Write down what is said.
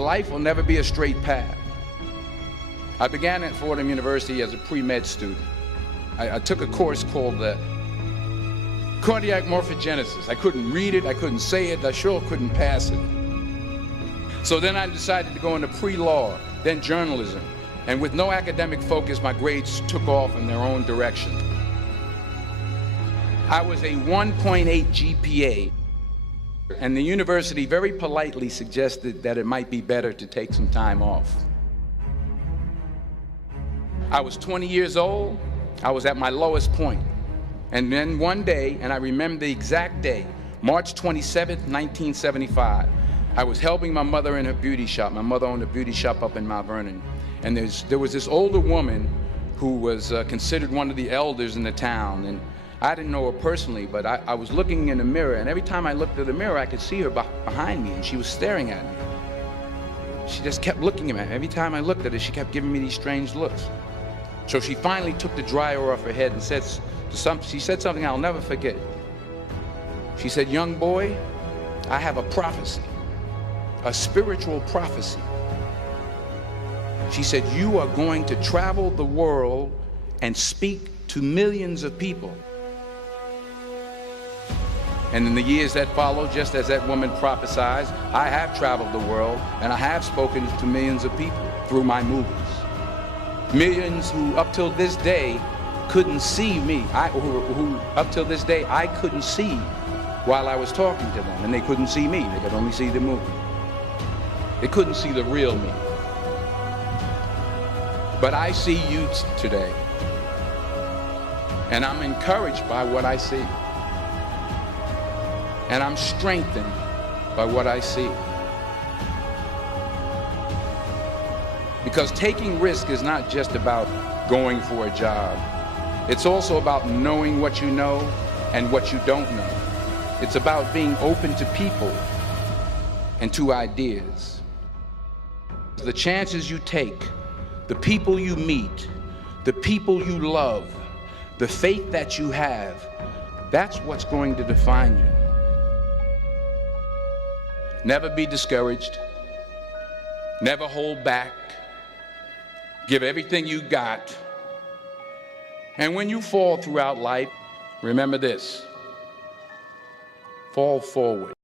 Life will never be a straight path. I began at Fordham University as a pre-med student. I took a course called cardiac morphogenesis. I couldn't read it, I couldn't say it, I sure couldn't pass it. So then I decided to go into pre-law, then journalism. And with no academic focus, my grades took off in their own direction. I was a 1.8 GPA, and the university very politely suggested that it might be better to take some time off. I was 20 years old, I was at my lowest point. And then one day, and I remember the exact day, March 27th, 1975, I was helping my mother in her beauty shop. My mother owned a beauty shop up in Mount Vernon. And there was this older woman who was considered one of the elders in the town. And I didn't know her personally, but I was looking in the mirror, and every time I looked at the mirror, I could see her behind me, and she was staring at me. She just kept looking at me. Every time I looked at her, she kept giving me these strange looks. So she finally took the dryer off her head and she said something I'll never forget. She said, "Young boy, I have a prophecy, a spiritual prophecy." She said, "You are going to travel the world and speak to millions of people." And in the years that followed, just as that woman prophesied, I have traveled the world and I have spoken to millions of people through my movies. Millions who up till this day couldn't see me, who up till this day I couldn't see while I was talking to them, and they couldn't see me, they could only see the movie. They couldn't see the real me. But I see you today, and I'm encouraged by what I see. And I'm strengthened by what I see. Because taking risk is not just about going for a job. It's also about knowing what you know and what you don't know. It's about being open to people and to ideas. The chances you take, the people you meet, the people you love, the faith that you have, that's what's going to define you. Never be discouraged. Never hold back. Give everything you got. And when you fall throughout life, remember this: fall forward.